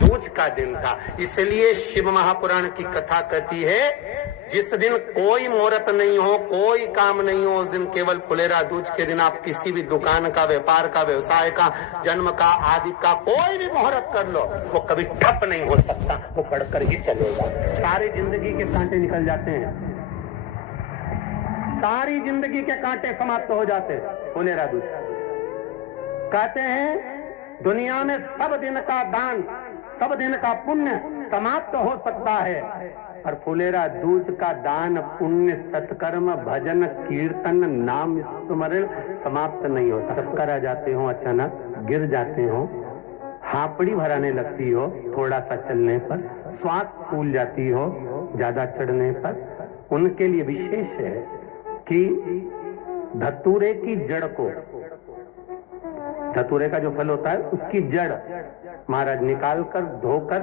दूज का दिन था। इसलिए शिव महापुराण की कथा कहती है जिस दिन कोई मुहूर्त नहीं हो, कोई काम नहीं हो, उस दिन केवल फुलेरा दूज के दिन आप किसी भी दुकान का, व्यापार का, व्यवसाय का, जन्म का, आदि का कोई भी मुहूर्त कर लो, वो कभी ठप नहीं हो सकता, वो बढ़कर ही चलेगा। सारी जिंदगी के कांटे निकल जाते हैं, सारी जिंदगी के कांटे समाप्त हो जाते हैं फुलेरा दूज। कहते हैं दुनिया में सब दिन का दान, सब दिन का पुण्य समाप्त हो सकता है, पर फुलेरा दूज का दान, पुण्य, सत्कर्म, भजन, कीर्तन, नाम स्मरण समाप्त नहीं होता। चक्कर आ जाते हो, अचानक गिर जाते हो, हापड़ी भराने लगती हो थोड़ा सा चलने पर, श्वास फूल जाती हो ज्यादा चढ़ने पर, उनके लिए विशेष है कि धतूरे की जड़ को, धतूरे का जो फल होता है उसकी जड़ महाराज निकाल कर, धोकर,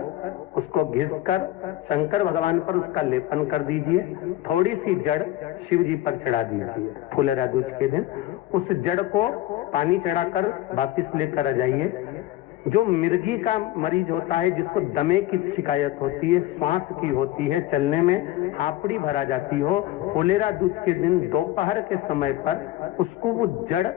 उसको घिसकर शंकर भगवान पर उसका लेपन कर दीजिए। थोड़ी सी जड़ शिव जी पर चढ़ा दीजिए फुलेरा दूज के दिन। उस जड़ को पानी चढ़ाकर वापिस लेकर आ जाइए। जो मिर्गी का मरीज होता है, जिसको दमे की शिकायत होती है, श्वास की होती है, चलने में हापड़ी भरा जाती हो, फुलेरा दूज के दिन दोपहर के समय पर उसको वो जड़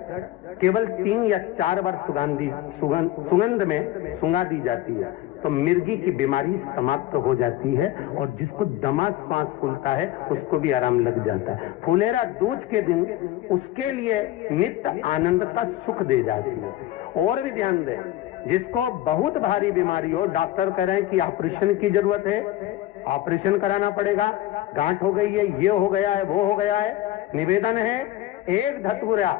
केवल 3 या 4 बार सुगंध में सुंगा दी जाती है, तो मिर्गी की बीमारी समाप्त हो जाती है, और जिसको दमा श्वास फूलता है उसको भी आराम लग जाता है। फुलेरा दूज के दिन उसके लिए नित्य आनंद का सुख दे जाती है। और भी ध्यान दें, जिसको बहुत भारी बीमारी हो, डॉक्टर कह रहे हैं कि ऑपरेशन की जरूरत है, ऑपरेशन कराना पड़ेगा, गांठ हो गई है, ये हो गया है, वो हो गया है, निवेदन है एक धतूरा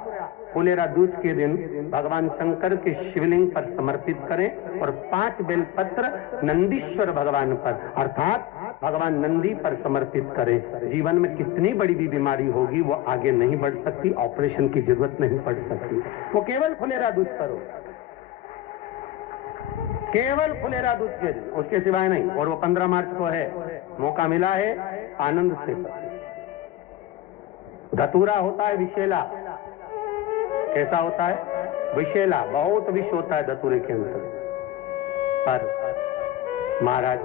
फुलेरा दूज के दिन भगवान शंकर के शिवलिंग पर समर्पित करें, और 5 बेलपत्र नंदीश्वर भगवान पर अर्थात भगवान नंदी पर समर्पित करें। जीवन में कितनी बड़ी भी बीमारी होगी वो आगे नहीं बढ़ सकती, ऑपरेशन की जरूरत नहीं पड़ सकती, वो केवल फुलेरा दूज पर हो, केवल फुलेरा दूज के दिन, उसके सिवाय नहीं। और वो 15 मार्च को है, मौका मिला है, आनंद से। धतूरा होता है विषैला, कैसा होता है? विषैला, बहुत विष होता है धतूरे के अंदर। पर महाराज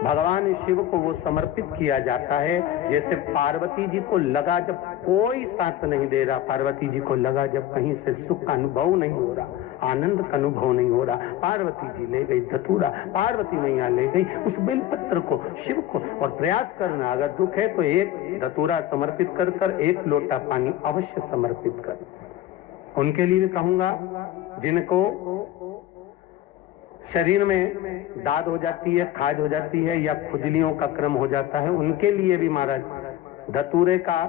भगवान शिव को वो समर्पित किया जाता है, जैसे पार्वती जी को लगा जब कोई साथ नहीं दे रहा, पार्वती जी को लगा जब कहीं से सुख का अनुभव नहीं हो रहा, आनंद का अनुभव नहीं हो रहा, पार्वती जी ले गई धतूरा, पार्वती मैया ले गई उस बेलपत्र को शिव को। और प्रयास करना, अगर दुख है तो एक धतूरा समर्पित कर कर 1 लोटा पानी अवश्य समर्पित कर। उनके लिए भी कहूंगा जिनको शरीर में दाद हो जाती है, खाज हो जाती है, या खुजलियों का क्रम हो जाता है, उनके लिए भी महाराज धतूरे का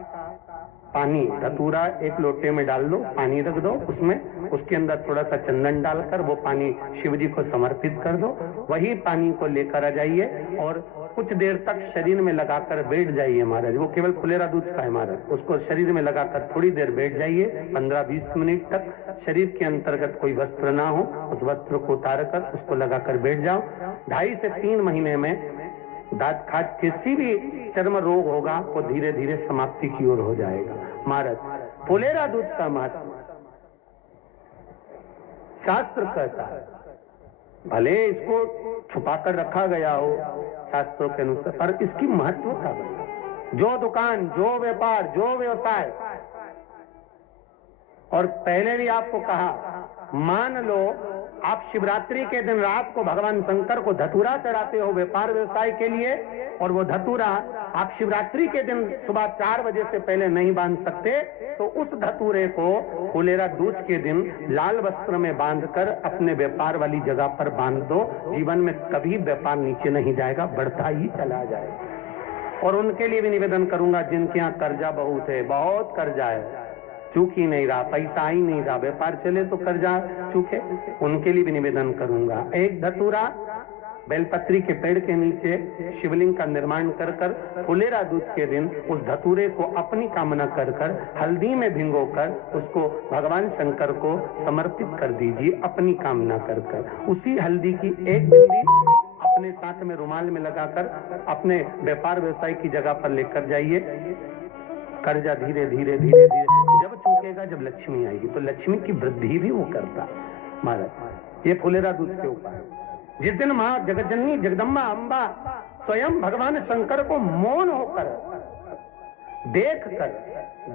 पानी, धतूरा 1 लोटे में डाल दो, पानी रख दो उसमें, उसके अंदर थोड़ा सा चंदन डालकर वो पानी शिव जी को समर्पित कर दो। वही पानी को लेकर आ जाइए और कुछ देर तक शरीर में लगाकर बैठ जाइए महाराज। वो केवल फुलेरा दूज का है महाराज, उसको शरीर में लगाकर थोड़ी देर बैठ जाइए, 15-20 मिनट तक। शरीर के अंतर्गत कोई वस्त्र ना हो, उस वस्त्र को उतार कर उसको लगाकर बैठ जाओ। 2.5 से 3 महीने में दांत खाज किसी भी चर्म रोग होगा वो धीरे धीरे समाप्ति की ओर हो जाएगा। महाराज फुलेरा दूज का महत्व शास्त्र कहता है, भले इसको छुपा कर रखा गया हो शास्त्रों के अनुसार, पर इसकी महत्व का जो दुकान, जो व्यापार, जो व्यवसाय, और पहले भी आपको कहा, मान लो आप शिवरात्रि के दिन रात को भगवान शंकर को धतूरा चढ़ाते हो व्यापार व्यवसाय के लिए, और वो धतूरा आप शिवरात्रि के दिन सुबह 4 बजे से पहले नहीं बांध सकते, तो उस धतूरे को फुलेरा दूज के दिन लाल वस्त्र में बांधकर अपने व्यापार वाली जगह पर बांध दो। जीवन में कभी व्यापार नीचे नहीं जाएगा, बढ़ता ही चला जाएगा। और उनके लिए भी निवेदन करूंगा जिनके यहाँ कर्जा बहुत है, बहुत कर्जा है, चूक ही नहीं रहा, पैसा ही नहीं रहा, व्यापार चले तो कर्जा चूके, उनके लिए भी निवेदन करूंगा। एक धतूरा बेलपत्री के पेड़ के नीचे शिवलिंग का निर्माण कर कर फुलेरा दूज के दिन उस धतूरे को अपनी कामना कर कर हल्दी में भिगोकर उसको भगवान शंकर को समर्पित कर दीजिए अपनी कामना कर कर। उसी हल्दी की 1 बूंदी अपने साथ में रुमाल में लगाकर अपने व्यापार व्यवसाय की जगह पर लेकर जाइए। कर्जा धीरे धीरे धीरे धीरे जब चूकेगा, जब लक्ष्मी आएगी, तो लक्ष्मी की वृद्धि भी वो करता। महाराज ये फुलेरा दूज के उपाय। जिस दिन मां जगतजननी जगदम्बा अंबा स्वयं भगवान शंकर को मौन होकर देखकर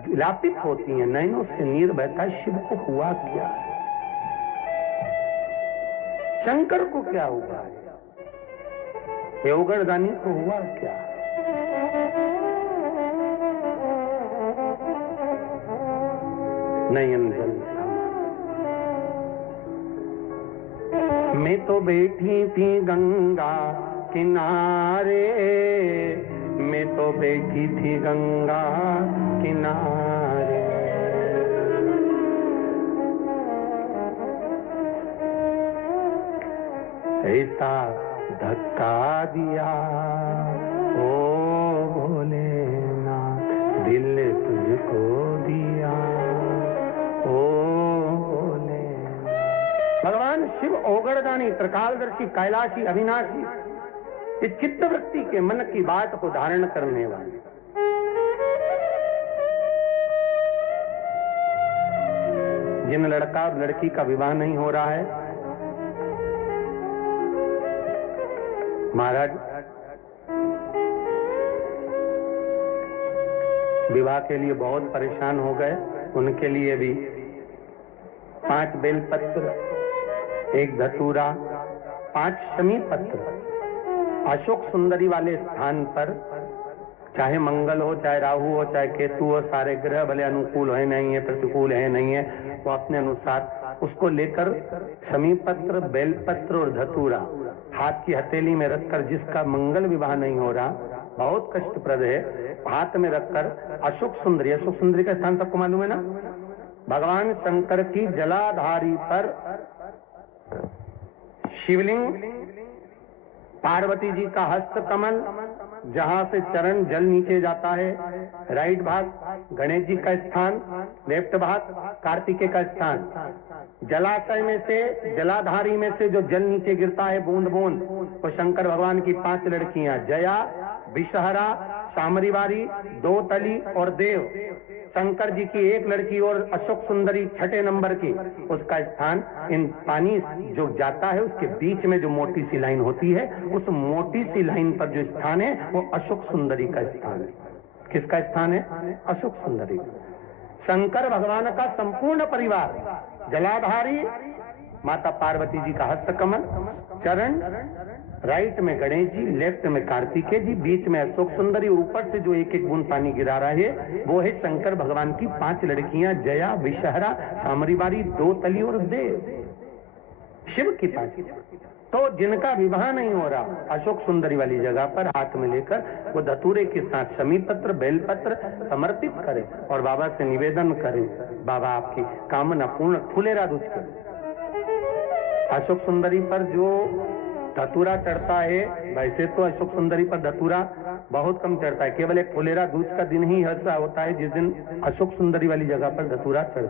विलापित होती हैं, नैनों से नीर बहता, शिव को हुआ क्या है, शंकर को क्या हुआ है, योगरदानी को हुआ क्या है। नयन जल मैं तो बैठी थी गंगा किनारे, मैं तो बैठी थी गंगा किनारे, ऐसा धक्का दिया ओ भोलेनाथ, दिल तुझको दिया ओ भोलेनाथ। भगवान शिव ओगरदानी, त्रिकालदर्शी, कैलाशी, अविनाशी, इस चित्तवृत्ति के मन की बात को धारण करने वाले, जिन लड़का और लड़की का विवाह नहीं हो रहा है, महाराज विवाह के लिए बहुत परेशान हो गए, उनके लिए भी 5 बेलपत्र, 1 धतूरा, 5 शमी पत्र अशोक सुंदरी वाले स्थान पर, चाहे मंगल हो, चाहे राहु हो, चाहे केतु हो, सारे ग्रह भले अनुकूल है नहीं है, प्रतिकूल है नहीं है, वो अपने अनुसार उसको लेकर शमी पत्र, बेलपत्र और धतूरा हाथ की हथेली में रखकर, जिसका मंगल विवाह नहीं हो रहा, बहुत कष्टप्रद है, हाथ में रखकर अशोक सुंदरी का स्थान सबको मालूम है ना, भगवान शंकर की जलाधारी पर शिवलिंग, पार्वती जी का हस्त कमल, जहां से चरण जल नीचे जाता है, राइट भाग गणेश जी का स्थान, लेफ्ट भाग कार्तिकेय का स्थान, जलाशय में से, जलाधारी में से जो जल नीचे गिरता है बूंद बूंद, वो शंकर भगवान की 5 लड़कियां, जया, विषहरा, सामरीवारी, दो तली और देव, शंकर जी की 1 लड़की और अशोक सुंदरी 6ठे नंबर की, उसका स्थान, इन पानी जो जाता है उसके बीच में जो मोटी सी लाइन होती है, उस मोटी सी लाइन पर जो स्थान है वो अशोक सुंदरी का स्थान है। किसका स्थान है? अशोक सुंदरी। शंकर भगवान का संपूर्ण परिवार, जलाधारी माता पार्वती जी का हस्तकमल, चरण, राइट में गणेश जी, लेफ्ट में कार्तिकेय जी, बीच में अशोक सुंदरी, ऊपर से जो 1-1 बूंद पानी गिरा रहा है वो है शंकर भगवान की 5 लड़कियां, जया, विषहरा, सामरीवारी, दो तली और देव, शिव की 5। तो जिनका विवाह नहीं हो रहा, अशोक सुंदरी वाली जगह पर हाथ में लेकर वो धतूरे के साथ शमी पत्र, बेलपत्र समर्पित करें और बाबा से निवेदन करें, बाबा आपकी कामना पूर्ण, फुलेरा दूज करें। अशोक सुंदरी पर जो धतूरा चढ़ता है, वैसे तो अशोक सुंदरी पर धतूरा बहुत कम चढ़ता है, केवल एक फुलेरा दूज का दिन ही ऐसा होता है जिस दिन अशोक सुंदरी वाली जगह पर धतूरा चढ़ता है।